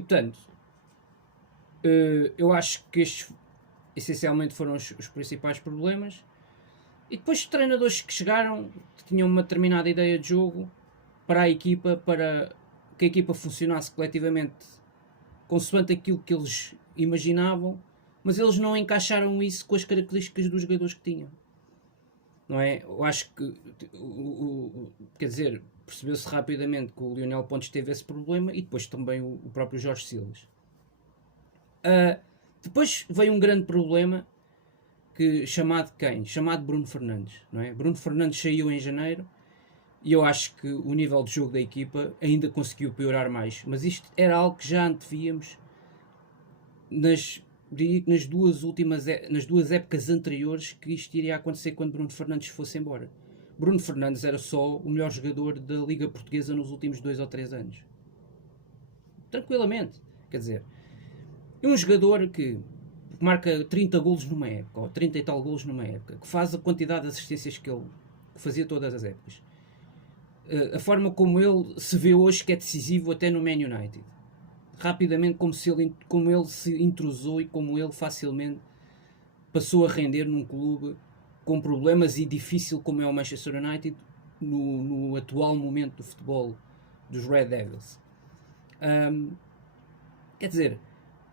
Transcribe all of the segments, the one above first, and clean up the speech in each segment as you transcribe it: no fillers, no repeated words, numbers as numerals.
E portanto, eu acho que estes essencialmente foram os principais problemas. E depois treinadores que chegaram, que tinham uma determinada ideia de jogo para a equipa, para que a equipa funcionasse coletivamente consoante aquilo que eles imaginavam, mas eles não encaixaram isso com as características dos jogadores que tinham. Não é? Eu acho que, quer dizer, percebeu-se rapidamente que o Lionel Pontes teve esse problema e depois também o próprio Jorge Silas. Depois veio um grande problema chamado quem? Chamado Bruno Fernandes. Não é? Bruno Fernandes saiu em janeiro e eu acho que o nível de jogo da equipa ainda conseguiu piorar mais. Mas isto era algo que já antevíamos nas duas épocas anteriores, que isto iria acontecer quando Bruno Fernandes fosse embora. Bruno Fernandes era só o melhor jogador da Liga Portuguesa nos últimos 2 ou 3 anos. Tranquilamente. Quer dizer, é um jogador que marca 30 golos numa época, ou 30 e tal golos numa época, que faz a quantidade de assistências que ele fazia todas as épocas. A forma como ele se vê hoje que é decisivo até no Man United. Rapidamente como ele se intrusou e como ele facilmente passou a render num clube com problemas e difícil como é o Manchester United no atual momento do futebol dos Red Devils. Quer dizer,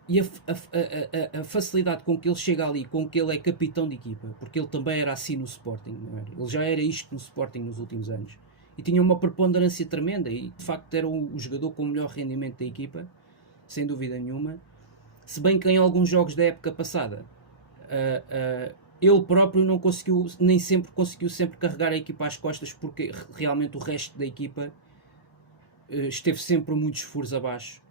e a facilidade com que ele chega ali, com que ele é capitão de equipa, porque ele também era assim no Sporting, não era? Ele já era isto no Sporting nos últimos anos e tinha uma preponderância tremenda e de facto era o jogador com o melhor rendimento da equipa, sem dúvida nenhuma. Se bem que em alguns jogos da época passada ele próprio não conseguiu, nem sempre conseguiu carregar a equipa às costas, porque realmente o resto da equipa esteve sempre muitos furos abaixo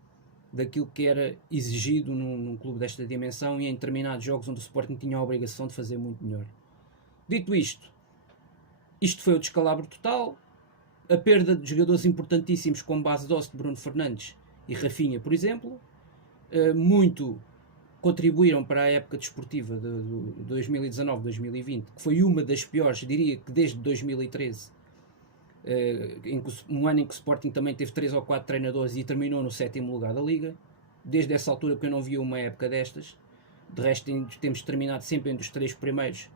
daquilo que era exigido num clube desta dimensão e em determinados jogos onde o Sporting tinha a obrigação de fazer muito melhor. Dito isto foi o descalabro total, a perda de jogadores importantíssimos como Base Doce de Bruno Fernandes e Rafinha, por exemplo, muito contribuíram para a época desportiva de 2019-2020, que foi uma das piores, diria que desde 2013, um ano em que o Sporting também teve 3 ou 4 treinadores e terminou no 7º lugar da Liga. Desde essa altura que eu não via uma época destas. De resto temos terminado sempre entre os 3 primeiros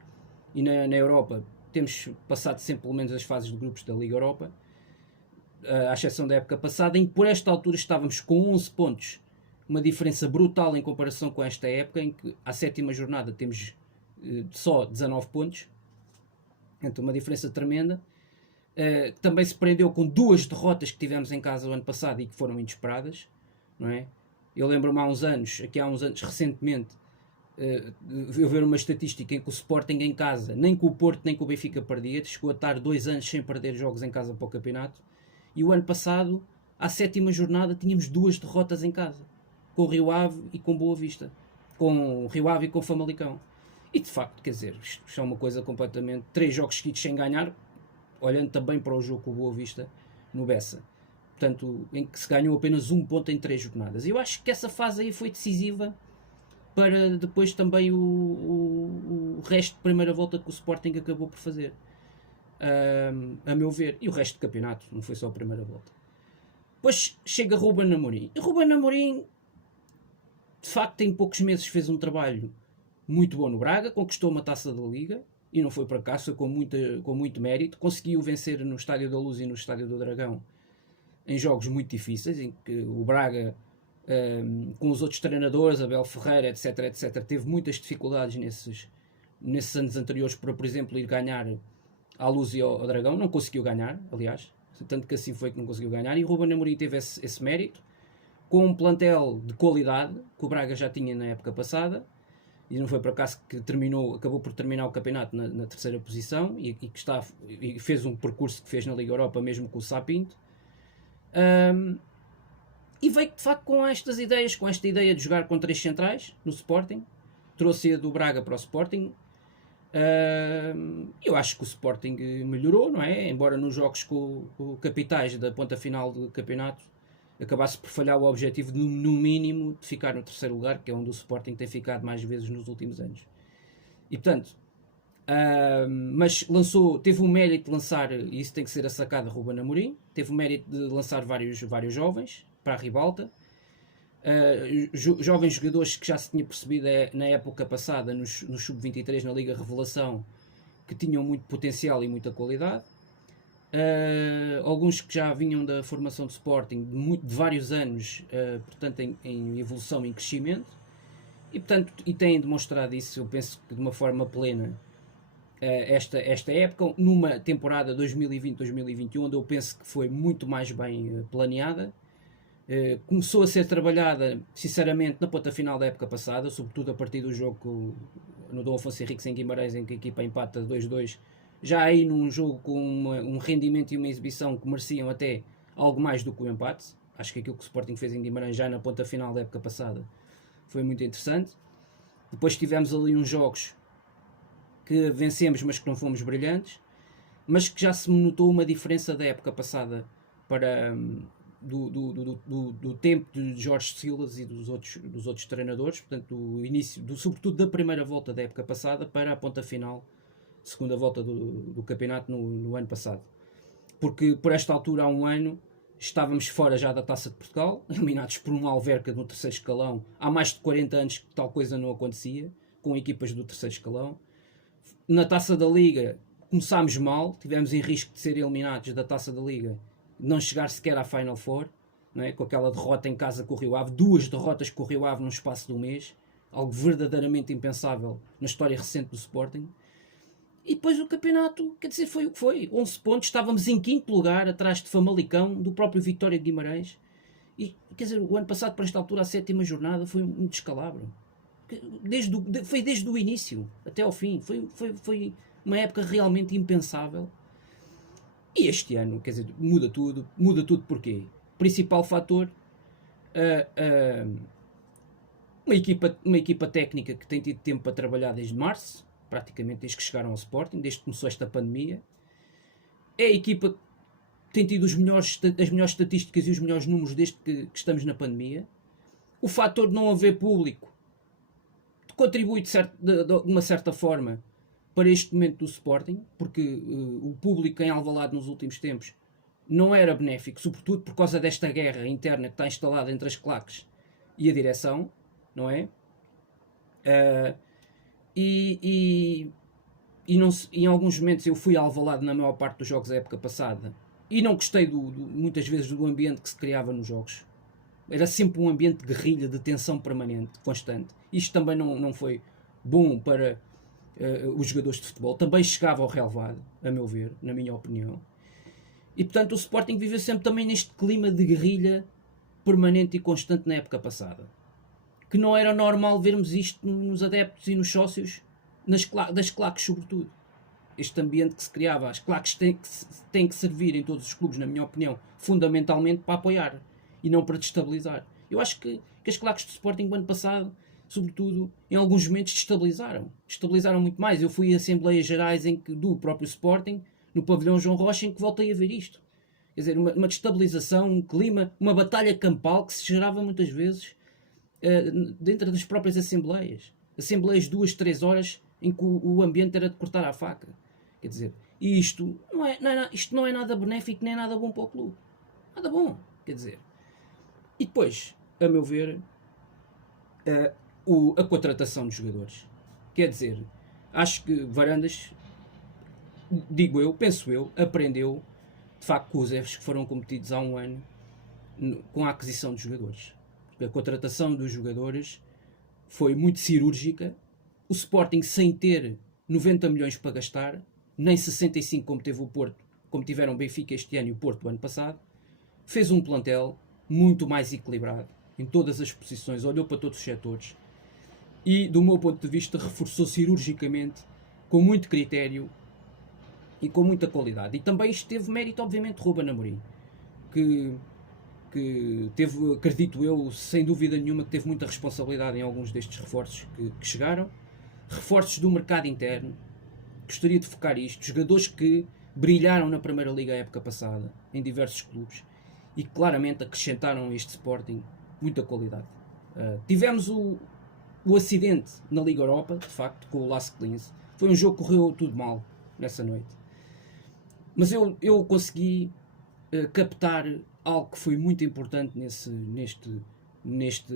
e na Europa temos passado sempre pelo menos as fases de grupos da Liga Europa, à exceção da época passada, em que por esta altura estávamos com 11 pontos, uma diferença brutal em comparação com esta época, em que à 7ª jornada temos só 19 pontos, então uma diferença tremenda, que também se prendeu com 2 derrotas que tivemos em casa o ano passado e que foram inesperadas, não é? Eu lembro-me há uns anos recentemente, eu ver uma estatística em que o Sporting em casa, nem com o Porto nem com o Benfica perdia, chegou a estar 2 anos sem perder jogos em casa para o campeonato, e o ano passado, à 7ª jornada, tínhamos 2 derrotas em casa, com o Rio Ave e com Boa Vista, com o Rio Ave e com o Famalicão. E de facto, quer dizer, isto é uma coisa completamente, 3 jogos seguidos sem ganhar, olhando também para o jogo com o Boa Vista no Bessa, portanto, em que se ganhou apenas 1 ponto em 3 jornadas. Eu acho que essa fase aí foi decisiva para depois também o resto de primeira volta que o Sporting acabou por fazer, a meu ver, e o resto do campeonato, não foi só a primeira volta. Depois chega Ruben Amorim, e Ruben Amorim de facto em poucos meses fez um trabalho muito bom no Braga, conquistou uma taça da Liga, e não foi por acaso, foi com muito mérito, conseguiu vencer no Estádio da Luz e no Estádio do Dragão em jogos muito difíceis, em que o Braga, com os outros treinadores, Abel Ferreira, etc, teve muitas dificuldades nesses anos anteriores para, por exemplo, ir ganhar à Luz e ao Dragão. Não conseguiu ganhar, aliás, tanto que assim foi que não conseguiu ganhar, e o Ruben Amorim teve esse mérito, com um plantel de qualidade que o Braga já tinha na época passada, e não foi por acaso que acabou por terminar o campeonato na 3ª posição e fez um percurso que fez na Liga Europa mesmo com o Sapinto, e veio de facto com estas ideias, com esta ideia de jogar com 3 centrais no Sporting, trouxe-a do Braga para o Sporting. Eu acho que o Sporting melhorou, não é? Embora nos jogos com capitais da ponta final do campeonato acabasse por falhar o objetivo de, no mínimo, de ficar no 3º lugar, que é onde o Sporting tem ficado mais vezes nos últimos anos. E portanto, mas teve o mérito de lançar, e isso tem que ser a sacada de Ruben Amorim, teve o mérito de lançar vários jovens para a ribalta, Jovens jogadores que já se tinha percebido na época passada, no Sub-23, na Liga Revelação, que tinham muito potencial e muita qualidade. Alguns que já vinham da formação de Sporting de vários anos, portanto em evolução, em crescimento, e têm demonstrado isso, eu penso que de uma forma plena, esta época, numa temporada 2020-2021, onde eu penso que foi muito mais bem planeada. Começou a ser trabalhada, sinceramente, na ponta final da época passada, sobretudo a partir do jogo no Dom Afonso Henriques em Guimarães, em que a equipa empata 2-2, já aí num jogo com um rendimento e uma exibição que mereciam até algo mais do que o empate. Acho que aquilo que o Sporting fez em Guimarães já na ponta final da época passada foi muito interessante. Depois tivemos ali uns jogos que vencemos, mas que não fomos brilhantes, mas que já se notou uma diferença da época passada para do tempo de Jorge Silas e dos outros treinadores, portanto do início, sobretudo da primeira volta da época passada para a ponta final, segunda volta do campeonato no ano passado. Porque por esta altura, há um ano, estávamos fora já da Taça de Portugal, eliminados por um Alverca no terceiro escalão. Há mais de 40 anos que tal coisa não acontecia, com equipas do terceiro escalão. Na Taça da Liga começámos mal, tivemos em risco de ser eliminados da Taça da Liga, não chegar sequer à Final Four, não é? Com aquela derrota em casa com o Rio Ave, 2 derrotas com o Rio Ave num espaço de um mês, algo verdadeiramente impensável na história recente do Sporting. E depois o campeonato, quer dizer, foi o que foi, 11 pontos, estávamos em 5º lugar, atrás de Famalicão, do próprio Vitória de Guimarães, e quer dizer, o ano passado, para esta altura, a 7ª jornada, foi um descalabro. Foi desde o início até ao fim, foi uma época realmente impensável. E este ano, quer dizer, muda tudo porquê? Principal fator, uma equipa técnica que tem tido tempo para trabalhar desde março, praticamente desde que chegaram ao Sporting, desde que começou esta pandemia. É a equipa que tem tido as melhores estatísticas e os melhores números desde que estamos na pandemia. O fator de não haver público contribui de uma certa forma para este momento do Sporting, porque o público em Alvalade nos últimos tempos não era benéfico, sobretudo por causa desta guerra interna que está instalada entre as claques e a direção, não é? Em alguns momentos eu fui a Alvalade na maior parte dos jogos da época passada e não gostei muitas vezes do ambiente que se criava nos jogos. Era sempre um ambiente de guerrilha, de tensão permanente, constante. Isto também não foi bom para os jogadores de futebol. Também chegava ao relevado, a meu ver, na minha opinião. E portanto o Sporting viveu sempre também neste clima de guerrilha permanente e constante na época passada. Que não era normal vermos isto nos adeptos e nos sócios, das claques sobretudo. Este ambiente que se criava. As claques têm que servir em todos os clubes, na minha opinião, fundamentalmente para apoiar e não para destabilizar. Eu acho que as claques do Sporting no ano passado, sobretudo, em alguns momentos destabilizaram muito mais. Eu fui a Assembleias Gerais do próprio Sporting, no pavilhão João Rocha, em que voltei a ver isto. Quer dizer, uma destabilização, um clima, uma batalha campal que se gerava muitas vezes dentro das próprias assembleias. Assembleias 2-3 horas em que o ambiente era de cortar à faca. Quer dizer, isto não é nada benéfico nem nada bom para o clube. Nada bom, quer dizer. E depois, a meu ver, a contratação de jogadores. Quer dizer, acho que Varandas, penso eu, aprendeu de facto com os erros que foram cometidos há um ano com a aquisição de jogadores. Porque a contratação dos jogadores foi muito cirúrgica. O Sporting, sem ter 90 milhões para gastar, nem 65 como teve o Porto, como tiveram o Benfica este ano e o Porto o ano passado, fez um plantel muito mais equilibrado em todas as posições, olhou para todos os setores e, do meu ponto de vista, reforçou cirurgicamente, com muito critério e com muita qualidade. E também isto teve mérito, obviamente, de Ruben Amorim, que teve, acredito eu, sem dúvida nenhuma, que teve muita responsabilidade em alguns destes reforços que chegaram. Reforços do mercado interno. Gostaria de focar isto. Jogadores que brilharam na Primeira Liga a época passada, em diversos clubes, e claramente acrescentaram a este Sporting muita qualidade. Tivemos o acidente na Liga Europa, de facto, com o Lask Linz. Foi um jogo que correu tudo mal nessa noite. Mas eu consegui captar algo que foi muito importante neste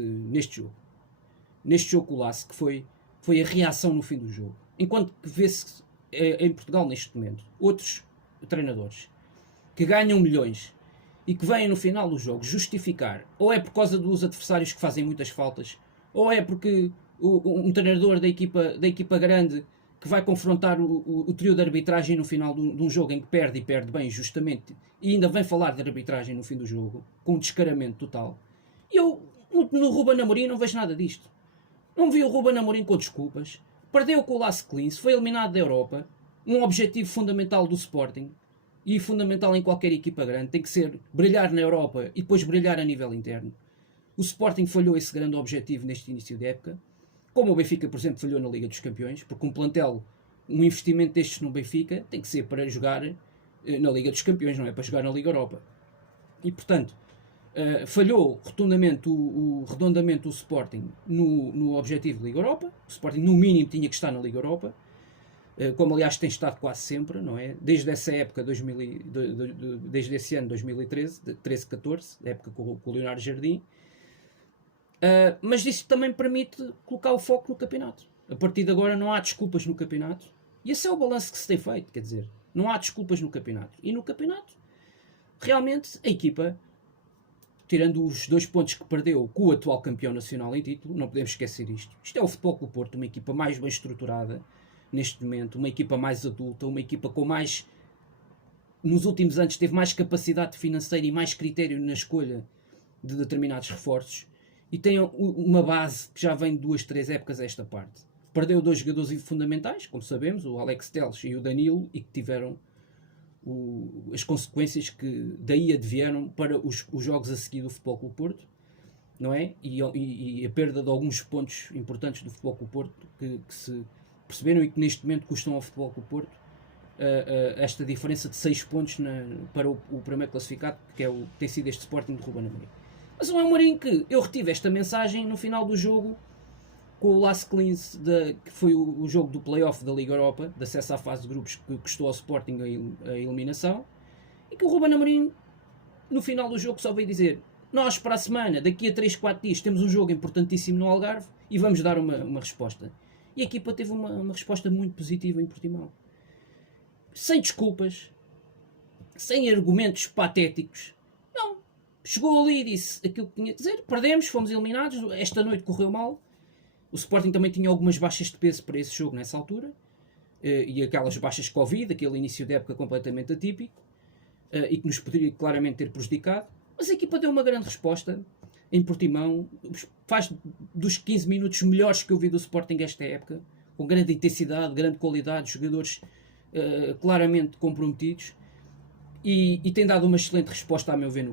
jogo. Neste jogo com o Lask, que foi a reação no fim do jogo. Enquanto que vê-se em Portugal neste momento outros treinadores que ganham milhões e que vêm no final do jogo justificar, ou é por causa dos adversários que fazem muitas faltas, ou é porque um treinador da equipa grande que vai confrontar o trio de arbitragem no final de um jogo em que perde e perde bem justamente, e ainda vem falar de arbitragem no fim do jogo, com um descaramento total. E eu, no Ruben Amorim, não vejo nada disto. Não vi o Ruben Amorim com desculpas. Perdeu com o Lask Linz, foi eliminado da Europa. Um objetivo fundamental do Sporting e fundamental em qualquer equipa grande tem que ser brilhar na Europa e depois brilhar a nível interno. O Sporting falhou esse grande objetivo neste início de época, como o Benfica, por exemplo, falhou na Liga dos Campeões, porque um plantel, um investimento destes no Benfica tem que ser para jogar na Liga dos Campeões, não é para jogar na Liga Europa. E portanto, falhou redondamente o Sporting no objetivo de Liga Europa. O Sporting no mínimo tinha que estar na Liga Europa, como aliás tem estado quase sempre, não é? Desde essa época, desde esse ano 2013, 13-14, época com o Leonardo Jardim. Mas isso também permite colocar o foco no campeonato. A partir de agora não há desculpas no campeonato. E esse é o balanço que se tem feito, quer dizer, não há desculpas no campeonato. E no campeonato, realmente, a equipa, tirando os 2 pontos que perdeu com o atual campeão nacional em título, não podemos esquecer isto. Isto é o Futebol Clube Porto, uma equipa mais bem estruturada neste momento, uma equipa mais adulta, uma equipa com mais, nos últimos anos, teve mais capacidade financeira e mais critério na escolha de determinados reforços, e tem uma base que já vem de 2-3 épocas a esta parte. Perdeu 2 jogadores fundamentais, como sabemos, o Alex Telles e o Danilo, e que tiveram as consequências que daí advieram para os jogos a seguir do Futebol Clube Porto, não é? E a perda de alguns pontos importantes do Futebol Clube Porto que se perceberam e que neste momento custam ao Futebol Clube Porto esta diferença de 6 pontos para o primeiro classificado, que tem sido este Sporting de Ruben Amorim. Mas o Amorim, que eu retive esta mensagem no final do jogo com o Lask Linz, que foi o jogo do play-off da Liga Europa, de acesso à fase de grupos, que custou ao Sporting a eliminação, e que o Ruben Amorim no final do jogo só veio dizer: nós para a semana, daqui a 3-4 dias, temos um jogo importantíssimo no Algarve e vamos dar uma resposta. E a equipa teve uma resposta muito positiva em Portimão, sem desculpas, sem argumentos patéticos. Não, chegou ali e disse aquilo que tinha a dizer: perdemos, fomos eliminados, esta noite correu mal. O Sporting também tinha algumas baixas de peso para esse jogo nessa altura, e aquelas baixas Covid, aquele início de época completamente atípico, e que nos poderia claramente ter prejudicado. Mas a equipa deu uma grande resposta em Portimão, faz dos 15 minutos melhores que eu vi do Sporting esta época, com grande intensidade, grande qualidade, jogadores claramente comprometidos, e tem dado uma excelente resposta, a meu ver, no